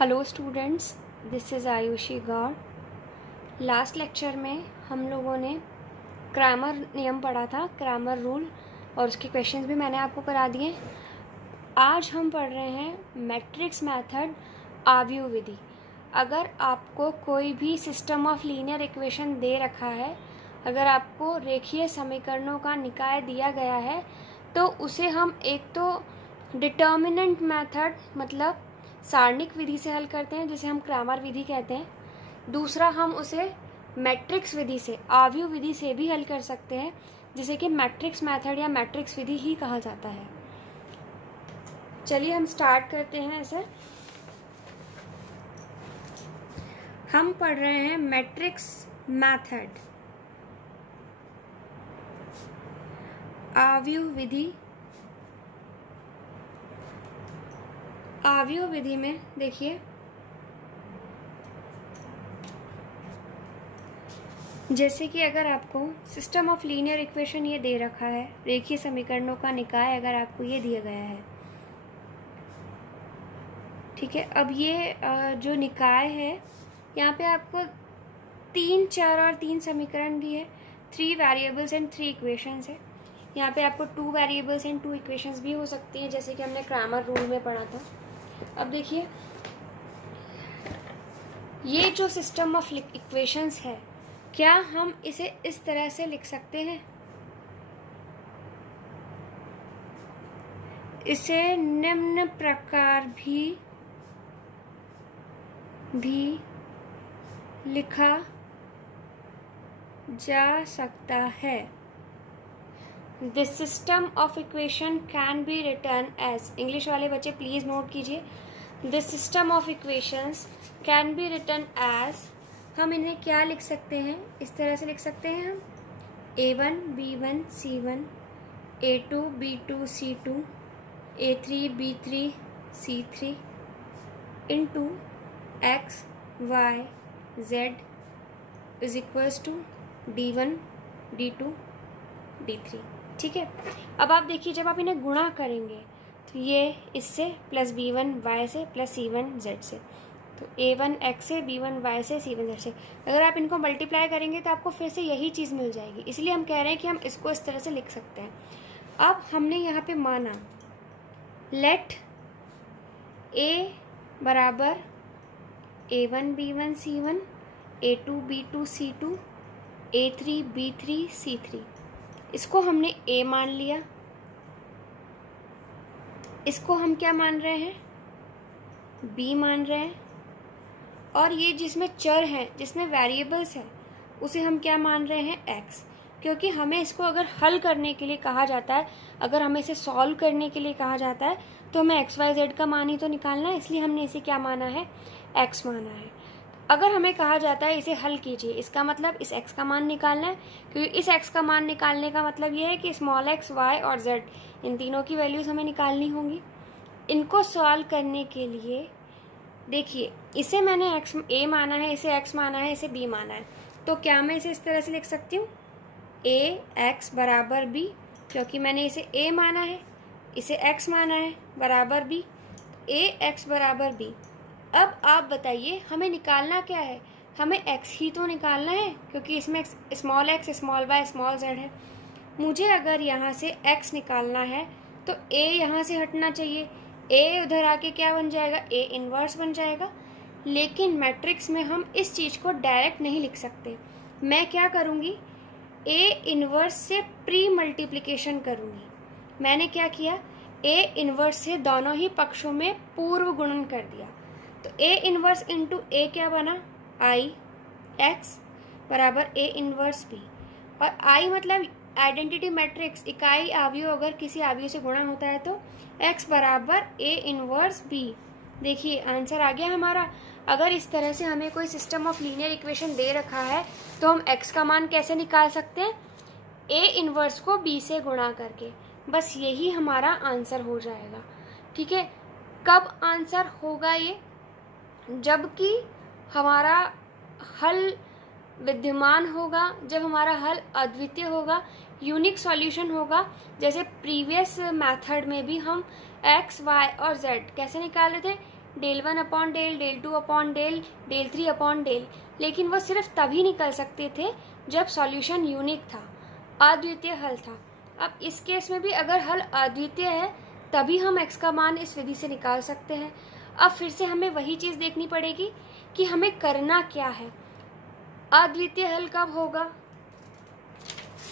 Hello students, this is Ayushi Gaur. Last lecture में हम लोगों ने ग्रामर नियम पढ़ा था, ग्रामर रूल, और उसके क्वेश्चंस भी मैंने आपको करा दिए। आज हम पढ़ रहे हैं मैट्रिक्स मेथड, आव्यूह विधि। अगर आपको कोई भी सिस्टम ऑफ लीनियर इक्वेशन दे रखा है, अगर आपको रेखीय समीकरणों का निकाय दिया गया है, तो उसे हम एक तो डिटर्मिनेंट मेथड मतलब सारणिक विधि से हल करते हैं, जिसे हम क्रामर विधि कहते हैं। दूसरा, हम उसे मैट्रिक्स विधि से, आव्यूह विधि से भी हल कर सकते हैं, जिसे कि मैट्रिक्स मेथड या मैट्रिक्स विधि ही कहा जाता है। चलिए हम स्टार्ट करते हैं। ऐसे हम पढ़ रहे हैं मैट्रिक्स मेथड, आव्यूह विधि। आव्यूह विधि में देखिए, जैसे कि अगर आपको सिस्टम ऑफ लीनियर इक्वेशन ये दे रखा है, रेखीय समीकरणों का निकाय अगर आपको ये दिया गया है, ठीक है। अब ये जो निकाय है, यहाँ पे आपको 3 चर और 3 समीकरण दिए, 3 वेरिएबल्स एंड 3 इक्वेशंस है। यहाँ पे आपको 2 वेरिएबल्स एंड 2 इक्वेशंस भी हो सकती हैं, जैसे कि हमने क्रामर रूल में पढ़ा था। अब देखिए, ये जो सिस्टम ऑफ इक्वेशंस है, क्या हम इसे इस तरह से लिख सकते हैं? इसे निम्न प्रकार भी लिखा जा सकता है। This system of equation can be written as, English वाले बच्चे प्लीज नोट कीजिए, this system of equations can be written as, हम इन्हें क्या लिख सकते हैं? इस तरह से लिख सकते हैं हम a1 b1 c1, a2 b2 c2, a3 b3 c3 into x y z is equals to d1 d2 d3। ठीक है। अब आप देखिए, जब आप इन्हें गुणा करेंगे तो ये इससे प्लस b1 y से प्लस c1 z से, तो a1 x से b1 y से c1 z से, अगर आप इनको मल्टीप्लाई करेंगे तो आपको फिर से यही चीज़ मिल जाएगी। इसलिए हम कह रहे हैं कि हम इसको इस तरह से लिख सकते हैं। अब हमने यहाँ पे माना लेट a बराबर a1 b1 c1, a2 b2 c2, a3 b3 c3, इसको हमने a मान लिया। इसको हम क्या मान रहे हैं? b मान रहे हैं। और ये जिसमें चर है, जिसमें वेरिएबल्स है, उसे हम क्या मान रहे हैं? x। क्योंकि हमें इसको अगर हल करने के लिए कहा जाता है, अगर हमें इसे सॉल्व करने के लिए कहा जाता है, तो हमें x y z का मान ही तो निकालना है, इसलिए हमने इसे क्या माना है? x माना है। अगर हमें कहा जाता है इसे हल कीजिए, इसका मतलब इस x का मान निकालना है, क्योंकि इस x का मान निकालने का मतलब ये है कि स्मॉल x, y और z, इन तीनों की वैल्यूज हमें निकालनी होंगी। इनको सॉल्व करने के लिए देखिए, इसे मैंने a माना है, इसे x माना है, इसे b माना है, तो क्या मैं इसे इस तरह से लिख सकती हूँ? ax बराबर b, क्योंकि मैंने इसे a माना है, इसे x माना है, बराबर b, ax बराबर b। अब आप बताइए, हमें निकालना क्या है? हमें x ही तो निकालना है, क्योंकि इसमें small x, small y, small z है। मुझे अगर यहाँ से x निकालना है तो a यहाँ से हटना चाहिए, a उधर आके क्या बन जाएगा? a इनवर्स बन जाएगा। लेकिन मैट्रिक्स में हम इस चीज़ को डायरेक्ट नहीं लिख सकते। मैं क्या करूँगी? a इनवर्स से प्री मल्टीप्लिकेशन करूँगी। मैंने क्या किया? a इनवर्स से दोनों ही पक्षों में पूर्व गुणन कर दिया, तो a इनवर्स इंटू a क्या बना? i x बराबर a इनवर्स b, और i मतलब आइडेंटिटी मैट्रिक्स, इकाई आव्यूह अगर किसी आव्यूह से गुणा होता है तो x बराबर a इनवर्स b। देखिए आंसर आ गया हमारा। अगर इस तरह से हमें कोई सिस्टम ऑफ लीनियर इक्वेशन दे रखा है, तो हम x का मान कैसे निकाल सकते हैं? a इनवर्स को b से गुणा करके। बस यही हमारा आंसर हो जाएगा। ठीक है। कब आंसर होगा ये? जबकि हमारा हल विद्यमान होगा, जब हमारा हल अद्वितीय होगा, यूनिक सॉल्यूशन होगा। जैसे प्रीवियस मेथड में भी हम x, y और z कैसे निकाल रहे थे? Del 1 upon del, del 2 upon del, del 3 upon del, लेकिन वो सिर्फ तभी निकल सकते थे जब सॉल्यूशन यूनिक था, अद्वितीय हल था। अब इस केस में भी अगर हल अद्वितीय है तभी हम x का मान इस विधि से निकाल सकते हैं। अब फिर से हमें वही चीज देखनी पड़ेगी कि हमें करना क्या है। अद्वितीय हल कब होगा?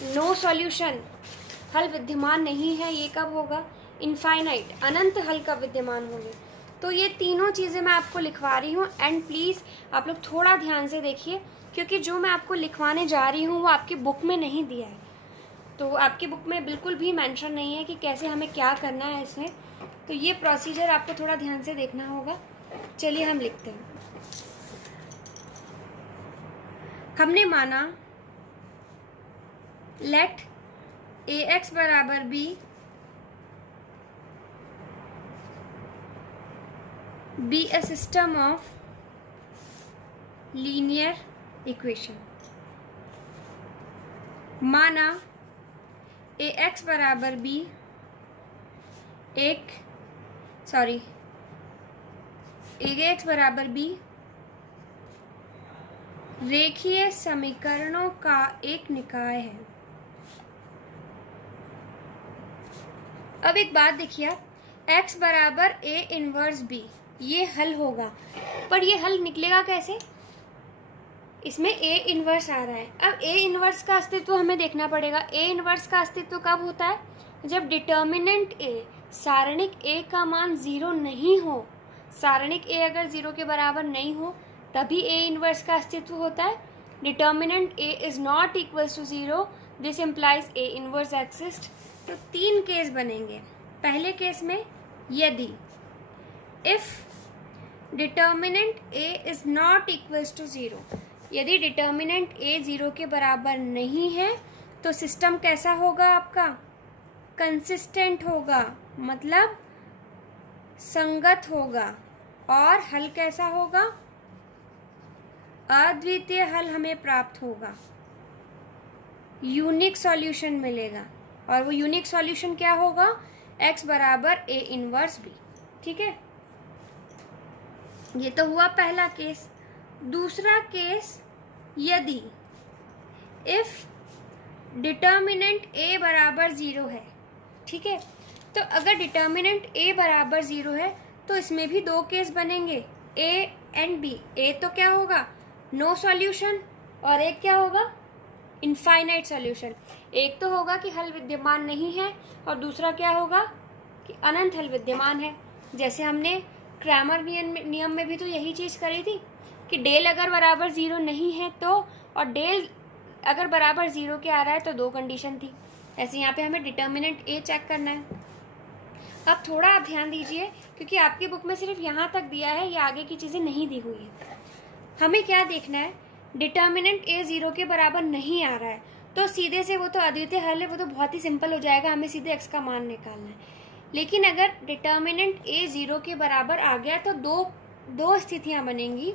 नो सॉल्यूशन, हल विद्यमान नहीं है, ये कब होगा? इनफाइनाइट, अनंत हल कब विद्यमान होंगे? तो ये तीनों चीजें मैं आपको लिखवा रही हूँ। एंड प्लीज आप लोग थोड़ा ध्यान से देखिए, क्योंकि जो मैं आपको लिखवाने जा रही हूँ वो आपकी बुक में नहीं दिया है। तो आपकी बुक में बिल्कुल भी मेंशन नहीं है कि कैसे हमें क्या करना है इसमें। तो ये प्रोसीजर आपको थोड़ा ध्यान से देखना होगा। चलिए हम लिखते हैं। हमने माना लेट ax बराबर b be a system of linear equation। माना ax बराबर b ax बराबर b रेखीय समीकरणों का एक निकाय है। अब एक बात देखिए, x बराबर a इनवर्स b, ये हल होगा, पर ये हल निकलेगा कैसे? इसमें a इनवर्स आ रहा है। अब a इनवर्स का अस्तित्व हमें देखना पड़ेगा। a इनवर्स का अस्तित्व कब होता है? जब डिटर्मिनेंट a सारणिक a का मान 0 नहीं हो। सारणिक a अगर 0 के बराबर नहीं हो तभी a इनवर्स का अस्तित्व होता है। Determinant a is not equals to 0, this implies a inverse exist. तो 3 केस बनेंगे। पहले केस में यदि if determinant a is not equals to 0, यदि डिटर्मिनेंट a 0 के बराबर नहीं है तो सिस्टम कैसा होगा आपका? कंसिस्टेंट होगा, मतलब संगत होगा। और हल कैसा होगा? अद्वितीय हल हमें प्राप्त होगा, यूनिक सॉल्यूशन मिलेगा। और वो यूनिक सॉल्यूशन क्या होगा? x बराबर a इनवर्स b। ठीक है, ये तो हुआ पहला केस। दूसरा केस, यदि इफ डिटर्मिनेंट a बराबर 0 है। ठीक है, तो अगर डिटर्मिनेंट a बराबर 0 है तो इसमें भी 2 केस बनेंगे, a एंड b। a तो क्या होगा? नो सॉल्यूशन, और एक क्या होगा? Infinite solution. एक तो होगा कि हल विद्यमान नहीं है, और दूसरा क्या होगा कि अनंत हल विद्यमान है। जैसे हमने क्रैमर नियम में भी तो यही चीज करी थी कि डेल अगर बराबर 0 नहीं है तो, और डेल अगर बराबर 0 के आ रहा है तो 2 कंडीशन थी। ऐसे यहाँ पे हमें डिटर्मिनेंट a चेक करना है। अब थोड़ा आप ध्यान दीजिए, क्योंकि आपकी बुक में सिर्फ यहाँ तक दिया है, ये आगे की चीजें नहीं दी हुई है। हमें क्या देखना है? डिटर्मिनेंट a 0 के बराबर नहीं आ रहा है तो सीधे से वो तो अद्वितीय हल है, वो तो बहुत ही सिंपल हो जाएगा, हमें सीधे x का मान निकालना है। लेकिन अगर डिटर्मिनेंट a 0 के बराबर आ गया तो दो स्थितियां बनेंगी।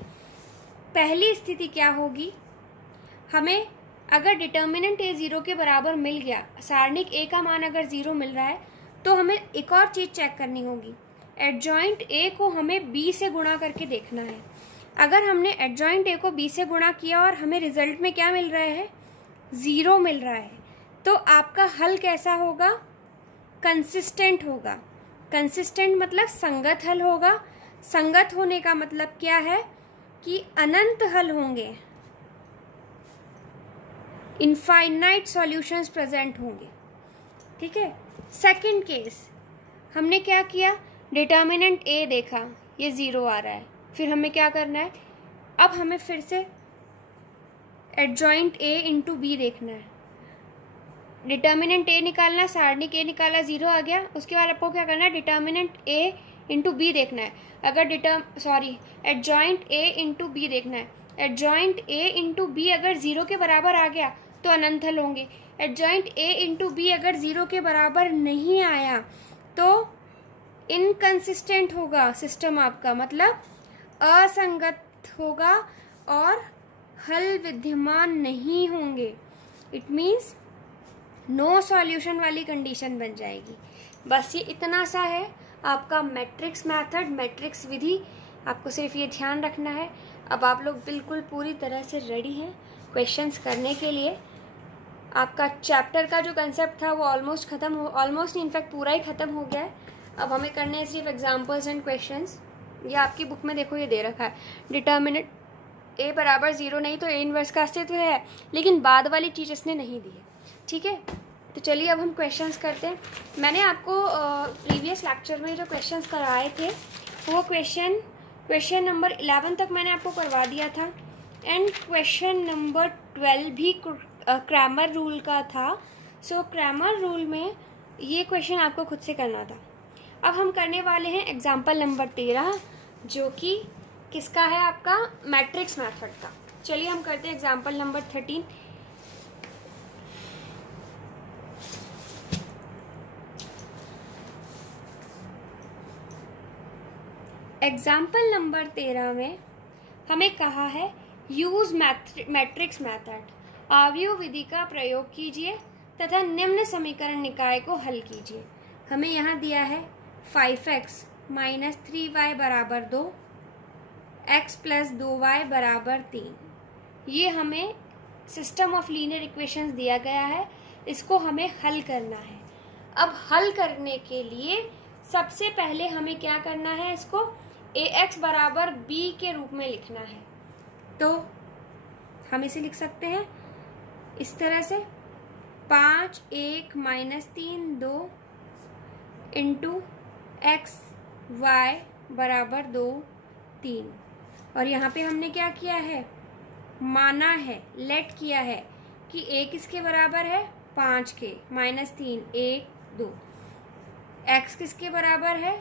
पहली स्थिति क्या होगी? हमें अगर डिटर्मिनेंट a 0 के बराबर मिल गया, सारणिक a का मान अगर 0 मिल रहा है, तो हमें एक और चीज चेक करनी होगी। एडजॉइंट a को हमें b से गुणा करके देखना है। अगर हमने एडजॉइंट a को b से गुणा किया और हमें रिजल्ट में क्या मिल रहा है? 0 मिल रहा है, तो आपका हल कैसा होगा? कंसिस्टेंट होगा। कंसिस्टेंट मतलब संगत हल होगा। संगत होने का मतलब क्या है? कि अनंत हल होंगे, इनफाइनाइट सॉल्यूशंस प्रेजेंट होंगे। ठीक है। सेकंड केस, हमने क्या किया? डिटर्मिनेंट a देखा, ये 0 आ रहा है, फिर हमें क्या करना है? अब हमें फिर से एडजॉइंट a इंटू b देखना है। डिटर्मिनेंट a निकालना, सारणिक a निकाला, 0 आ गया। उसके बाद आपको क्या करना है? डिटर्मिनेंट a इंटू b देखना है। अगर एडजॉइंट a इंटू b देखना है। एडजॉइंट a इंटू b अगर 0 के बराबर आ गया तो अनंत हल होंगे। एडजॉइंट a इंटू b अगर 0 के बराबर नहीं आया तो इनकंसिस्टेंट होगा सिस्टम आपका, मतलब असंगत होगा और हल विद्यमान नहीं होंगे। इट मीन्स नो सॉल्यूशन वाली कंडीशन बन जाएगी। बस ये इतना सा है। आपका मैट्रिक्स मेथड, मैट्रिक्स विधि। आपको सिर्फ ये ध्यान रखना है। अब आप लोग बिल्कुल पूरी तरह से रेडी हैं क्वेश्चंस करने के लिए। आपका चैप्टर का जो कंसेप्ट था वो ऑलमोस्ट नहीं, इनफैक्ट पूरा ही ख़त्म हो गया है। अब हमें करने हैं सिर्फ एग्जाम्पल्स एंड क्वेश्चंस। ये आपकी बुक में देखो, ये दे रखा है डिटर्मिनेंट ए बराबर 0 नहीं तो ए इनवर्स का अस्तित्व है, लेकिन बाद वाली चीज़ इसने नहीं दी है। ठीक है, तो चलिए अब हम क्वेश्चंस करते हैं। मैंने आपको प्रीवियस लेक्चर में जो क्वेश्चंस कराए थे वो क्वेश्चन नंबर 11 तक मैंने आपको करवा दिया था, एंड क्वेश्चन नंबर 12 भी क्रैमर रूल का था। सो क्रैमर रूल में ये क्वेश्चन आपको खुद से करना था। अब हम करने वाले हैं एग्जाम्पल नंबर 13, जो कि किसका है, आपका मैट्रिक्स मेथड का। चलिए हम करते हैं एग्जाम्पल नंबर 13। एग्जाम्पल नंबर 13 में हमें कहा है यूज मैट्रिक्स मेथड, आव्यूह विधि का प्रयोग कीजिए तथा निम्न समीकरण निकाय को हल कीजिए। हमें यहाँ दिया है 5x माइनस 3y बराबर 2, x प्लस 2y बराबर 3। ये हमें सिस्टम ऑफ लीनियर इक्वेशंस दिया गया है, इसको हमें हल करना है। अब हल करने के लिए सबसे पहले हमें क्या करना है, इसको ax बराबर b के रूप में लिखना है। तो हम इसे लिख सकते हैं इस तरह से 5 1 माइनस 3 2 इंटू एक्स वाई बराबर 2 3। और यहाँ पे हमने क्या किया है, माना है, लेट किया है कि a किसके बराबर है, 5 के, माइनस 3 1 2। x किसके बराबर है,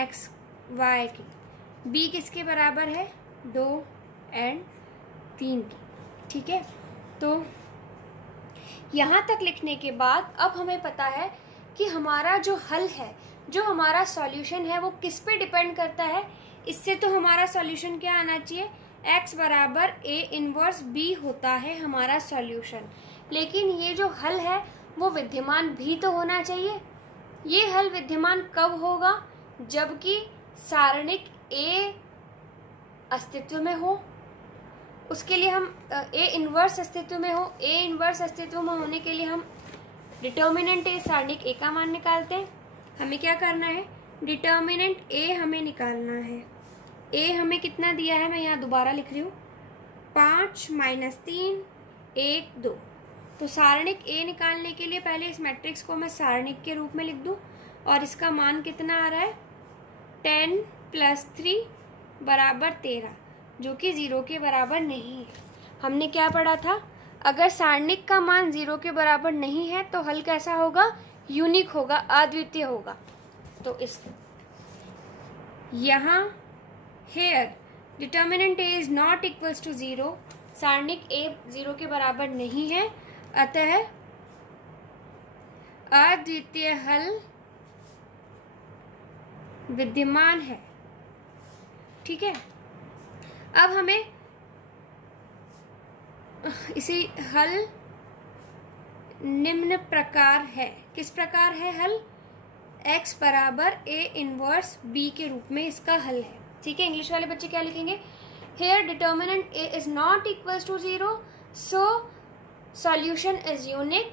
x y के, b किसके बराबर है, 2 एंड 3 की। ठीक है, तो यहाँ तक लिखने के बाद अब हमें पता है कि हमारा जो हल है, जो हमारा सॉल्यूशन है, वो किस पे डिपेंड करता है। इससे तो हमारा सॉल्यूशन क्या आना चाहिए, x बराबर a इनवर्स b होता है हमारा सॉल्यूशन। लेकिन ये जो हल है वो विद्यमान भी तो होना चाहिए। ये हल विद्यमान कब होगा, जबकि सारणिक a अस्तित्व में हो। उसके लिए हम a इनवर्स अस्तित्व में हो। a इनवर्स अस्तित्व में होने के लिए हम डिटर्मिनेंट a, सारणिक a का मान निकालते हैं। हमें क्या करना है, डिटर्मिनेंट a हमें निकालना है। a हमें कितना दिया है, मैं यहाँ दोबारा लिख रही हूँ, 5 माइनस 3 1 2। तो सारणिक a निकालने के लिए पहले इस मैट्रिक्स को मैं सारणिक के रूप में लिख दूँ, और इसका मान कितना आ रहा है, 10 प्लस 3 बराबर 13, जो कि 0 के बराबर नहीं है। हमने क्या पढ़ा था, अगर सारणिक का मान 0 के बराबर नहीं है तो हल कैसा होगा, यूनिक होगा, अद्वितीय होगा। तो इस यहाँ here determinant a is not equals to 0, सारणिक a 0 के बराबर नहीं है, अतः अद्वितीय हल विद्यमान है। ठीक है, अब हमें इसी हल निम्न प्रकार है, किस प्रकार है हल, x बराबर a इनवर्स b के रूप में इसका हल है। ठीक है, इंग्लिश वाले बच्चे क्या लिखेंगे, here determinant a is not equals to 0, so solution is unique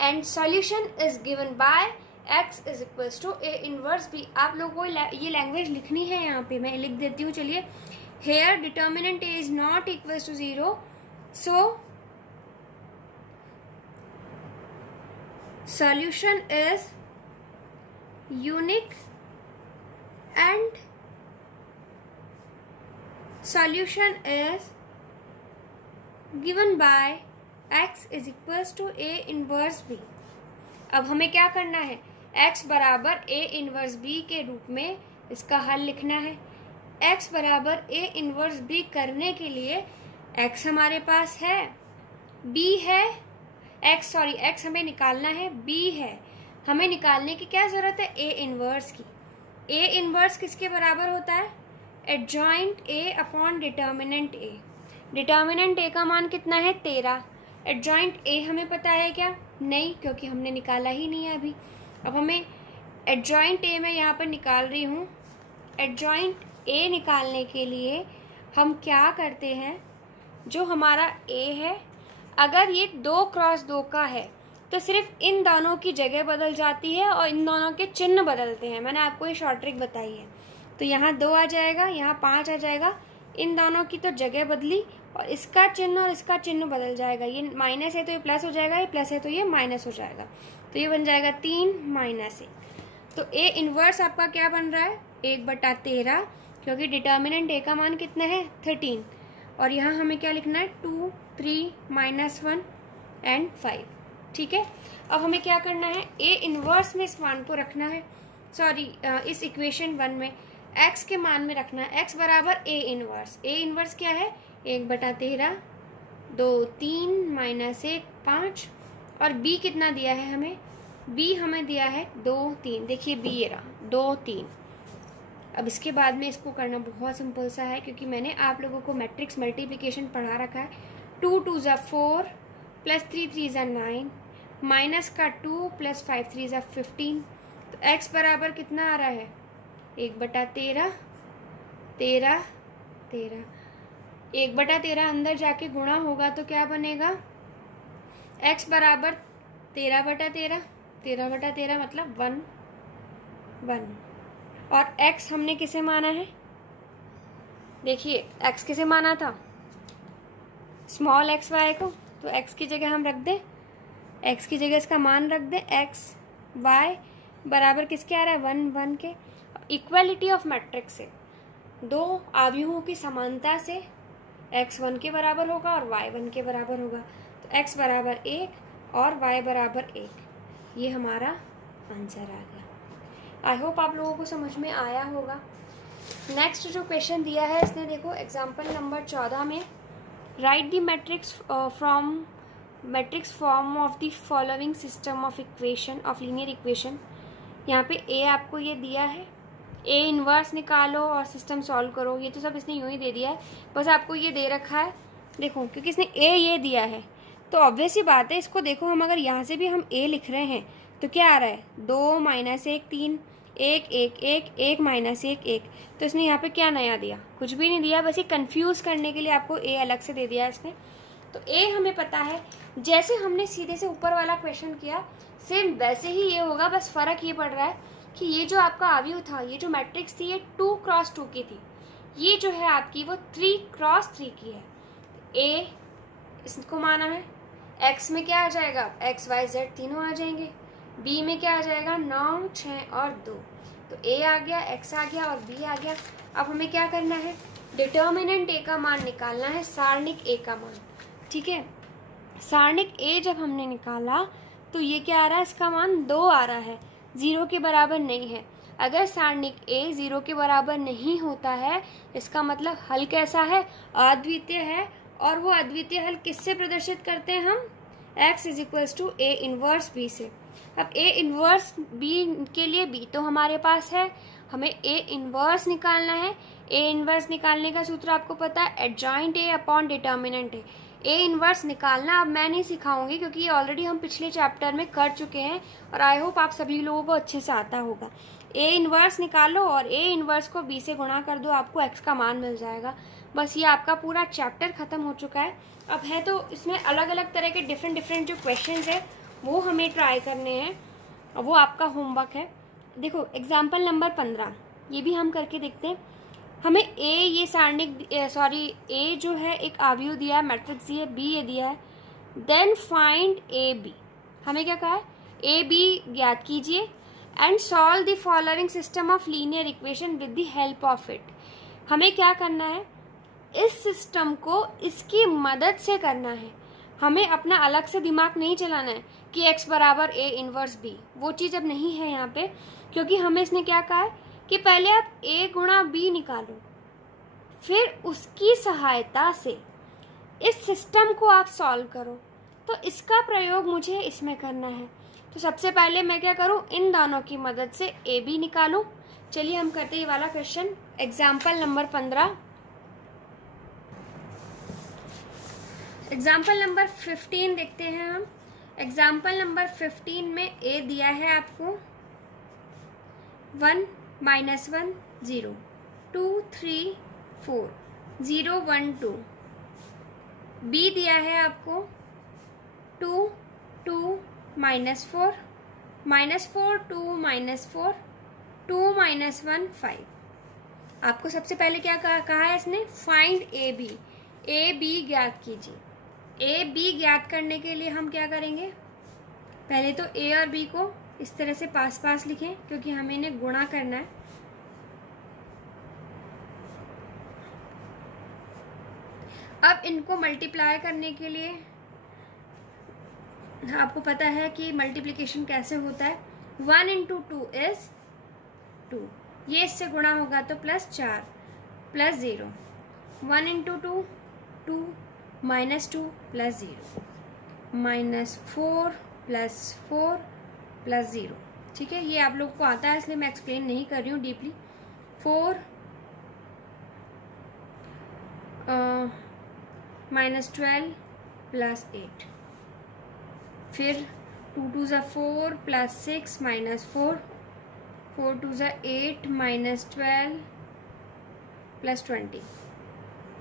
and solution is given by x is equals to a inverse b। आप लोगों को ये लैंग्वेज लिखनी है, यहाँ पे मैं लिख देती हूँ। चलिए, here determinant a is not equals to 0, so solution is unique and solution is given by x is equals to a inverse b। अब हमें क्या करना है, x बराबर a इनवर्स b के रूप में इसका हल लिखना है। x बराबर a इनवर्स b करने के लिए x हमारे पास है, b है, x हमें निकालना है, b है, हमें निकालने की क्या जरूरत है, a इनवर्स की। a इनवर्स किसके बराबर होता है, adjoint a upon determinant a। Determinant a का मान कितना है, 13। एडजॉइंट a हमें पता है क्या, नहीं, क्योंकि हमने निकाला ही नहीं है अभी। अब हमें एडजॉइंट ए मैं यहाँ पर निकाल रही हूँ। एडजॉइंट ए निकालने के लिए हम क्या करते हैं, जो हमारा ए है अगर ये 2 क्रॉस 2 का है तो सिर्फ इन दोनों की जगह बदल जाती है और इन दोनों के चिन्ह बदलते हैं। मैंने आपको ये शॉर्ट ट्रिक बताई है। तो यहाँ 2 आ जाएगा, यहाँ 5 आ जाएगा, इन दोनों की तो जगह बदली और इसका चिन्ह और इसका चिन्ह बदल जाएगा। ये माइनस है तो ये प्लस हो जाएगा, ये प्लस है तो ये माइनस हो जाएगा। तो ये बन जाएगा 3 माइनस 1। तो ए इनवर्स आपका क्या बन रहा है, 1/13, क्योंकि डिटर्मिनेंट ए का मान कितना है 13। और यहाँ हमें क्या लिखना है 2, 3, -1 एंड 5। ठीक है। अब हमें क्या करना है, ए इनवर्स में इस मान को रखना है, सॉरी इस इक्वेशन 1 में x के मान में रखना है। x बराबर ए इनवर्स। ए इनवर्स क्या है 1/13, 2, 3, -1, 5। और b कितना दिया है हमें, b हमें दिया है 2, 3। देखिए b ये रहा 2, 3। अब इसके बाद में इसको करना बहुत सिंपल सा है, क्योंकि मैंने आप लोगों को मैट्रिक्स मल्टीप्लिकेशन पढ़ा रखा है। 2 2 ज़ा 4 + 3 3 ज़ा 9 माइनस का 2 + 5 3 ज़ा 15। तो x बराबर कितना आ रहा है 1/13, 13, 13। 1/13 अंदर जाके गुणा होगा तो क्या बनेगा, x बराबर 13/13, 13/13 मतलब 1, 1। और x हमने किसे माना है, देखिए x किसे माना था, स्मॉल एक्स वाई को। तो x की जगह हम रख दें, x की जगह इसका मान रख दें, x y बराबर किसके आ रहा है 1, 1 के। इक्वालिटी ऑफ मैट्रिक्स से, 2 अवयवों की समानता से x 1 के बराबर होगा और y 1 के बराबर होगा। तो x बराबर 1 और y बराबर 1, ये हमारा आंसर आ गया। आई होप आप लोगों को समझ में आया होगा। नेक्स्ट जो क्वेश्चन दिया है इसने, देखो एग्जाम्पल नंबर 14 में, right the matrix form of the following system of equation of linear equation. यहाँ पे ए आपको ये दिया है, ए इनवर्स निकालो और सिस्टम सॉल्व करो। ये तो सब इसने यूं ही दे दिया है, बस आपको ये दे रखा है। देखो क्योंकि इसने ए ये दिया है तो ऑब्वियस ही बात है, इसको देखो हम अगर यहाँ से भी हम ए लिख रहे हैं तो क्या आ रहा है 2 -1 3, 1 1 1 1 -1 1। तो इसने यहाँ पे क्या नया दिया, कुछ भी नहीं दिया, बस ये कंफ्यूज करने के लिए आपको ए अलग से दे दिया इसने। तो ए हमें पता है, जैसे हमने सीधे से ऊपर वाला क्वेश्चन किया सेम वैसे ही ये होगा, बस फर्क ये पड़ रहा है कि ये जो आपका अवयव था, ये जो मैट्रिक्स थी ये 2 क्रॉस 2 की थी, ये जो है आपकी वो 3 क्रॉस 3 की है। ए इसको माना है, एक्स में क्या आ जाएगा एक्स वाई जेड तीनों आ जाएंगे, बी में क्या आ जाएगा 9 6 और 2। तो ए आ गया, एक्स आ गया और बी आ गया। अब हमें क्या करना है, डिटर्मिनेंट ए का मान निकालना है, सारणिक ए का मान। ठीक है, सारणिक ए जब हमने निकाला तो ये क्या आ रहा है, इसका मान 2 आ रहा है, 0 के बराबर नहीं है। अगर सारणिक ए 0 के बराबर नहीं होता है, इसका मतलब हल कैसा है, अद्वितीय है। और वो अद्वितीय हल किससे प्रदर्शित करते हैं हम, x = a इनवर्स b से। अब a इनवर्स b के लिए b तो हमारे पास है, हमें a इनवर्स निकालना है। a इनवर्स निकालने का सूत्र आपको पता है, adjoint a upon determinant a। a inverse निकालना अब मैं नहीं सिखाऊंगी, क्योंकि ये ऑलरेडी हम पिछले चैप्टर में कर चुके हैं और आई होप आप सभी लोगों को अच्छे से आता होगा। a इनवर्स निकालो और a इनवर्स को b से गुणा कर दो, आपको x का मान मिल जाएगा। बस ये आपका पूरा चैप्टर खत्म हो चुका है। अब है तो इसमें अलग अलग तरह के डिफरेंट जो क्वेश्चंस है वो हमें ट्राई करने हैं, और वो आपका होमवर्क है। देखो एग्जाम्पल नंबर 15, ये भी हम करके देखते हैं। हमें ए ये सारणिक ए जो है एक अवयव दिया है, मैट्रिक्स दी है, बी ये दिया है, देन फाइंड ए बी। हमें क्या कहा है, ए बी ज्ञात कीजिए and solve the following system of linear equation with the help of it. हमें क्या करना है, इस सिस्टम को इसकी मदद से करना है। हमें अपना अलग से दिमाग नहीं चलाना है कि x बराबर a इनवर्स b, वो चीज़ अब नहीं है यहाँ पे, क्योंकि हमें इसने क्या कहा है कि पहले आप a गुणा b निकालो, फिर उसकी सहायता से इस सिस्टम को आप सॉल्व करो। तो इसका प्रयोग मुझे इसमें करना है। तो सबसे पहले मैं क्या करूँ, इन दोनों की मदद से a b निकालूँ। चलिए हम करते हैं ये वाला question, example number 15। Example number 15 देखते हैं हम। एग्जाम्पल नंबर 15 में ए दिया है आपको 1 माइनस 1 0, 2 3 4, 0 1 2। बी दिया है आपको 2 2 माइनस 4, माइनस 4 2 माइनस 4, 2 माइनस 1 5। आपको सबसे पहले क्या कहा है इसने, find A B, A B ज्ञात कीजिए। ए बी ज्ञात करने के लिए हम क्या करेंगे, पहले तो ए और बी को इस तरह से पास पास लिखें क्योंकि हमें इन्हें गुणा करना है। अब इनको मल्टीप्लाई करने के लिए आपको पता है कि मल्टीप्लिकेशन कैसे होता है, 1 इंटू 2 इज 2, ये इससे गुणा होगा तो +4 plus 0, 1 into 2 2 minus 2 plus 0, -4 plus 4 plus 0। ठीक है, ये आप लोग को आता है इसलिए मैं एक्सप्लेन नहीं कर रही हूँ डीपली। 4 -12 प्लस 8, फिर 2 2 ज़ा 4 प्लस 6 माइनस 4, 4 2 ज़ा 8 -12 plus 20,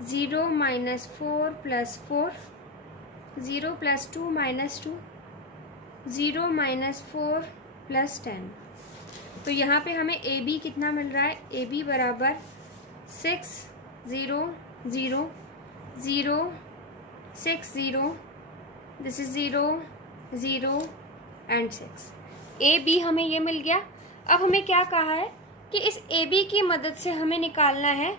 0 -4 plus 4, 0 plus 2 minus 2, 0 -4 plus 10। तो यहाँ पे हमें ए बी कितना मिल रहा है, ए बी बराबर 6 0 0 0 6 0, this is 0 0 and 6। A B हमें ये मिल गया। अब हमें क्या कहा है कि इस ए बी की मदद से हमें निकालना है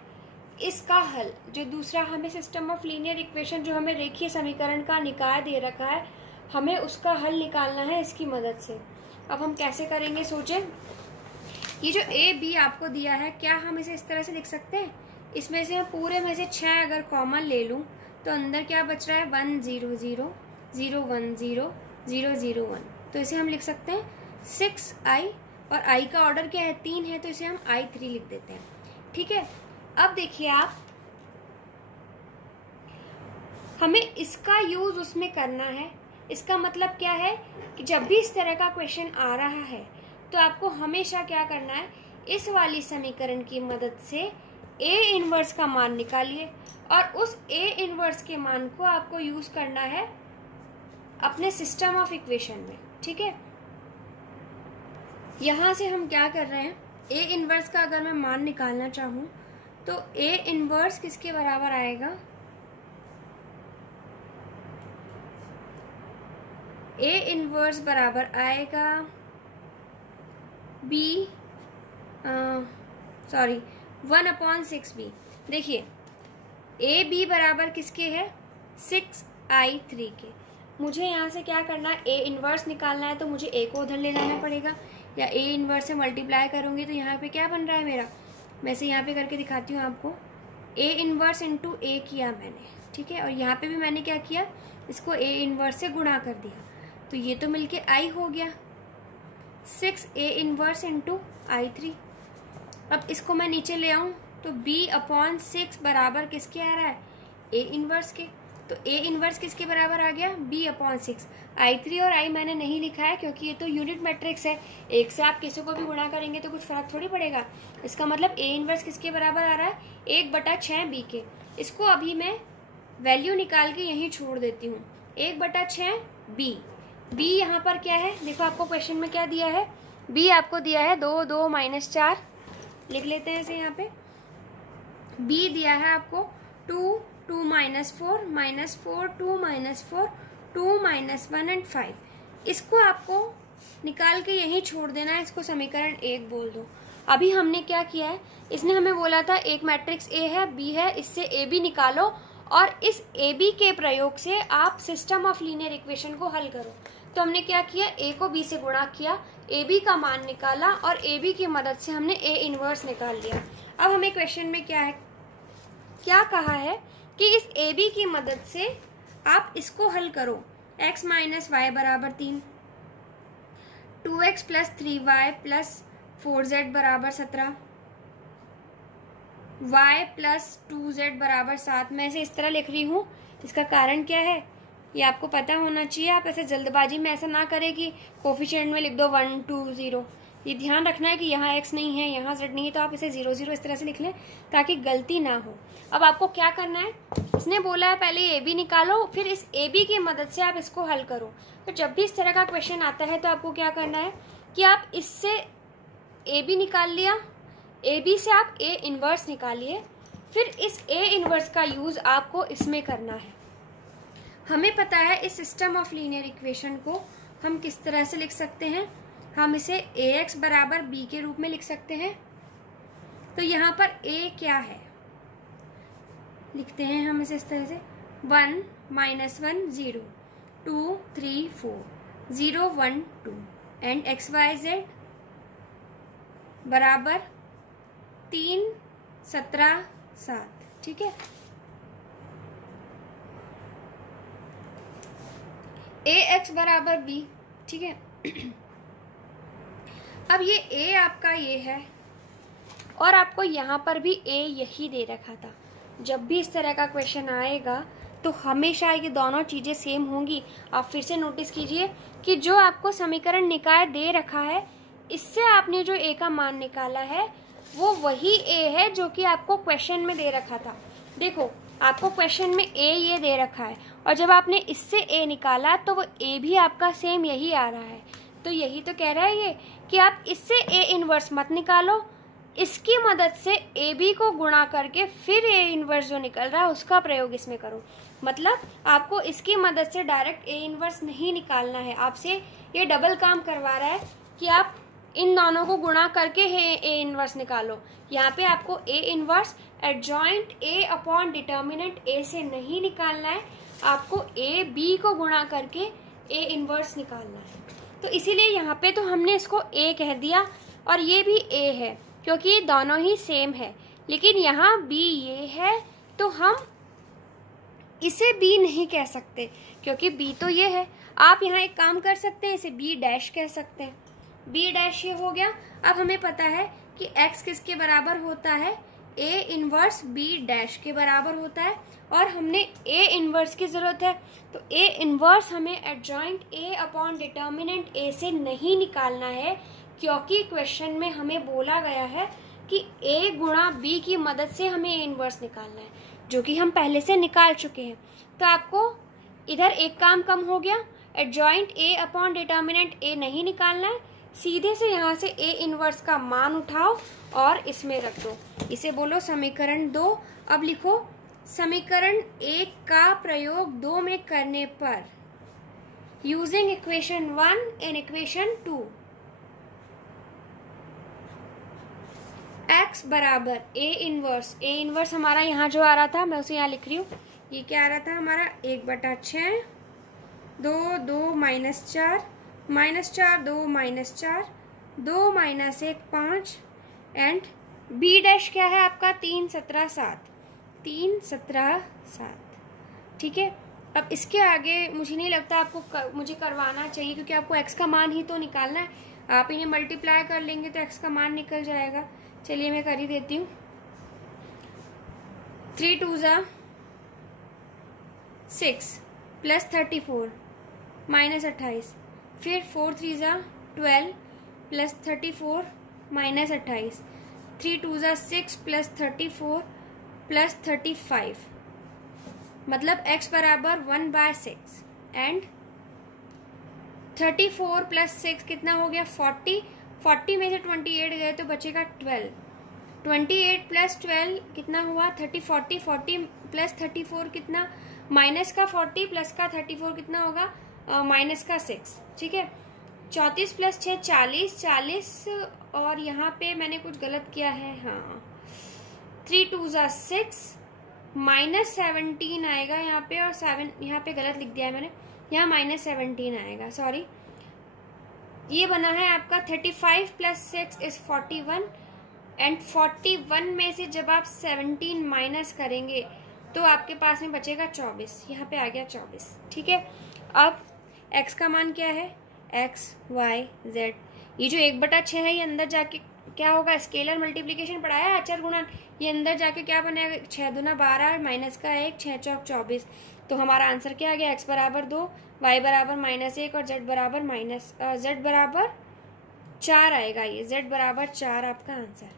इसका हल, जो दूसरा हमें सिस्टम ऑफ लीनियर इक्वेशन जो हमें रेखीय समीकरण का निकाय दे रखा है, हमें उसका हल निकालना है इसकी मदद से। अब हम कैसे करेंगे सोचें। ये जो ए बी आपको दिया है, क्या हम इसे इस तरह से लिख सकते हैं, इसमें से मैं पूरे में से 6 अगर कॉमन ले लूं तो अंदर क्या बच रहा है, 1 0 0 0 1 0 0 0 1। तो इसे हम लिख सकते हैं 6i, और i का ऑर्डर क्या है, 3 है, तो इसे हम i3 लिख देते हैं। ठीक है, अब देखिए आप, हमें इसका यूज उसमें करना है। इसका मतलब क्या है कि जब भी इस तरह का क्वेश्चन आ रहा है तो आपको हमेशा क्या करना है, इस वाली समीकरण की मदद से ए इनवर्स का मान निकालिए, और उस ए इनवर्स के मान को आपको यूज करना है अपने सिस्टम ऑफ इक्वेशन में। ठीक है, यहां से हम क्या कर रहे हैं, ए इनवर्स का अगर मैं मान निकालना चाहूं तो ए इनवर्स किसके बराबर आएगा, ए इनवर्स बराबर आएगा बी 1/6b। देखिए ए बी बराबर किसके है, 6i3 के। मुझे यहाँ से क्या करना है, ए इनवर्स निकालना है, तो मुझे ए को उधर ले जाना पड़ेगा, या ए इनवर्स से मल्टीप्लाई करूंगी तो यहाँ पे क्या बन रहा है मेरा, मैं से यहाँ पे करके दिखाती हूँ आपको। ए इनवर्स इंटू ए किया मैंने, ठीक है, और यहाँ पे भी मैंने क्या किया, इसको ए इनवर्स से गुणा कर दिया, तो ये तो मिलके आई हो गया 6 ए इनवर्स इंटू i3। अब इसको मैं नीचे ले आऊँ तो b/6 बराबर किसके आ रहा है, ए इनवर्स के। तो ए इनवर्स किसके बराबर आ गया, b/6। i3 और i मैंने नहीं लिखा है क्योंकि ये तो यूनिट मैट्रिक्स है, एक से आप किसी को भी गुणा करेंगे तो कुछ फर्क थोड़ी पड़ेगा। इसका मतलब ए इनवर्स किसके बराबर आ रहा है, 1/6 b के। इसको अभी मैं वैल्यू निकाल के यहीं छोड़ देती हूँ, 1/6 b। b यहाँ पर क्या है, देखो आपको क्वेश्चन में क्या दिया है, b आपको दिया है 2 2 -4, लिख लेते हैं इसे यहाँ पे। b दिया है आपको 2 2 -4 -4 2 -4 2 -1 एंड 5। इसको आपको निकाल के यहीं छोड़ देना है, इसको समीकरण 1 बोल दो। अभी हमने क्या किया है, इसने हमें बोला था एक मैट्रिक्स ए है, बी है, इससे ए बी निकालो, और इस ए बी के प्रयोग से आप सिस्टम ऑफ लीनियर इक्वेशन को हल करो। तो हमने क्या किया, ए को बी से गुणा किया, ए बी का मान निकाला, और ए बी की मदद से हमने ए इनवर्स निकाल लिया। अब हमें क्वेश्चन में क्या है, क्या कहा है कि इस ए बी की मदद से आप इसको हल करो। x - y बराबर 3, 2x + 3y + 4z बराबर 17, y + 2z बराबर 7। मैं इसे इस तरह लिख रही हूँ, इसका कारण क्या है ये आपको पता होना चाहिए। आप ऐसे जल्दबाजी में ऐसा ना करें कि कोफिशिएंट में लिख दो 1 2 0। ये ध्यान रखना है कि यहाँ x नहीं है, यहाँ z नहीं है, तो आप इसे 0 0 इस तरह से लिख लें ताकि गलती ना हो। अब आपको क्या करना है, इसने बोला है पहले AB निकालो, फिर इस AB की मदद से आप इसको हल करो। तो जब भी इस तरह का क्वेश्चन आता है तो आपको क्या करना है कि आप इससे AB निकाल लिया, AB से आप A इनवर्स निकालिए, फिर इस A इनवर्स का यूज आपको इसमें करना है। हमें पता है इस सिस्टम ऑफ लीनियर इक्वेशन को हम किस तरह से लिख सकते हैं, हम इसे AX बराबर B के रूप में लिख सकते हैं। तो यहाँ पर A क्या है, लिखते हैं हम इसे इस तरह से 1 -1 0 2 3 4 0 1 2 एंड XYZ बराबर 3 17 7। ठीक है, AX बराबर B। ठीक है, अब ये A आपका ये है और आपको यहाँ पर भी A यही दे रखा था। जब भी इस तरह का क्वेश्चन आएगा तो हमेशा ये दोनों चीज़ें सेम होंगी। आप फिर से नोटिस कीजिए कि जो आपको समीकरण निकाय दे रखा है, इससे आपने जो A का मान निकाला है वो वही A है जो कि आपको क्वेश्चन में दे रखा था। देखो, आपको क्वेश्चन में A ये दे रखा है और जब आपने इससे A निकाला तो वो A भी आपका सेम यही आ रहा है। तो यही तो कह रहा है ये कि आप इससे A इनवर्स मत निकालो, इसकी मदद से AB को गुणा करके फिर A इनवर्स जो निकल रहा है उसका प्रयोग इसमें करो। मतलब आपको इसकी मदद से डायरेक्ट A इनवर्स नहीं निकालना है, आपसे ये डबल काम करवा रहा है कि आप इन दोनों को गुणा करके A इनवर्स निकालो। यहाँ पे आपको A inverse adjoint A upon determinant A से नहीं निकालना है, आपको A B को गुणा करके A इनवर्स निकालना है। तो इसीलिए यहाँ पे तो हमने इसको A कह दिया और ये भी A है क्योंकि ये दोनों ही सेम है, लेकिन यहाँ B ये है तो हम इसे B नहीं कह सकते क्योंकि B तो ये है। आप यहाँ एक काम कर सकते हैं, इसे B डैश कह सकते हैं। B डैश ये हो गया। अब हमें पता है कि x किसके बराबर होता है, A इनवर्स B डैश के बराबर होता है और हमने A इनवर्स की जरूरत है। तो A इनवर्स हमें adjoint A upon determinant A से नहीं निकालना है क्योंकि क्वेश्चन में हमें बोला गया है कि A गुणा B की मदद से हमें A इनवर्स निकालना है, जो कि हम पहले से निकाल चुके हैं। तो आपको इधर एक काम कम हो गया, adjoint A upon determinant A नहीं निकालना है, सीधे से यहाँ से A इनवर्स का मान उठाओ और इसमें रख दो। इसे बोलो समीकरण 2। अब लिखो समीकरण 1 का प्रयोग 2 में करने पर using equation 1 and equation 2 x बराबर A इनवर्स हमारा यहाँ जो आ रहा था मैं उसे यहाँ लिख रही हूँ। ये क्या आ रहा था हमारा 1/6 2 2 -4 -4 2 -4 2 -1 5 एंड B डैश क्या है आपका 3 17 7 3 17 7। ठीक है, अब इसके आगे मुझे नहीं लगता आपको मुझे करवाना चाहिए क्योंकि आपको x का मान ही तो निकालना है। आप इन्हें मल्टीप्लाई कर लेंगे तो x का मान निकल जाएगा। चलिए मैं कर ही देती हूँ। 3 2 6 प्लस 34 -28, फिर 4 3 12 प्लस 34 -28, 3 2 6 प्लस 34 प्लस 35, मतलब x बराबर 1/6 एंड 34 प्लस 6 कितना हो गया 40। 40 में से 28 गए तो बचेगा 12। 28 प्लस 12 कितना हुआ 30 40 40 प्लस 34 कितना माइनस का 40 प्लस का 34 कितना होगा माइनस का 6। ठीक है, 34 प्लस 6 40 40 और यहाँ पे मैंने कुछ गलत किया है। हाँ 3 2 6 -17 आएगा यहाँ पे और 7 यहाँ पे गलत लिख दिया है मैंने, यहाँ -17 आएगा, सॉरी। ये बना है आपका 35 प्लस 6 इज 41 एंड 41 में से जब आप 17 माइनस करेंगे तो आपके पास में बचेगा 24। यहाँ पे आ गया 24। ठीक है, अब x का मान क्या है x y z। ये जो 1/6 है ये अंदर जाके क्या होगा, स्केलर मल्टीप्लीकेशन पढ़ाया है अचर गुणन, ये अंदर जाके क्या बनेगा 6 दूना 12 माइनस का 1 6 चौक 24। तो हमारा आंसर क्या आ गया x बराबर 2 y बराबर -1 और z बराबर 4 आएगा, ये z बराबर 4 आपका आंसर।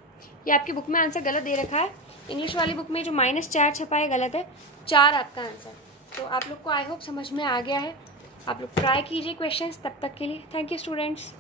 ये आपकी बुक में आंसर गलत दे रखा है, इंग्लिश वाली बुक में जो -4 छपा है गलत है, 4 आपका आंसर। तो आप लोग को आई होप समझ में आ गया है। आप लोग ट्राई कीजिए क्वेश्चंस, तब तक के लिए थैंक यू स्टूडेंट्स।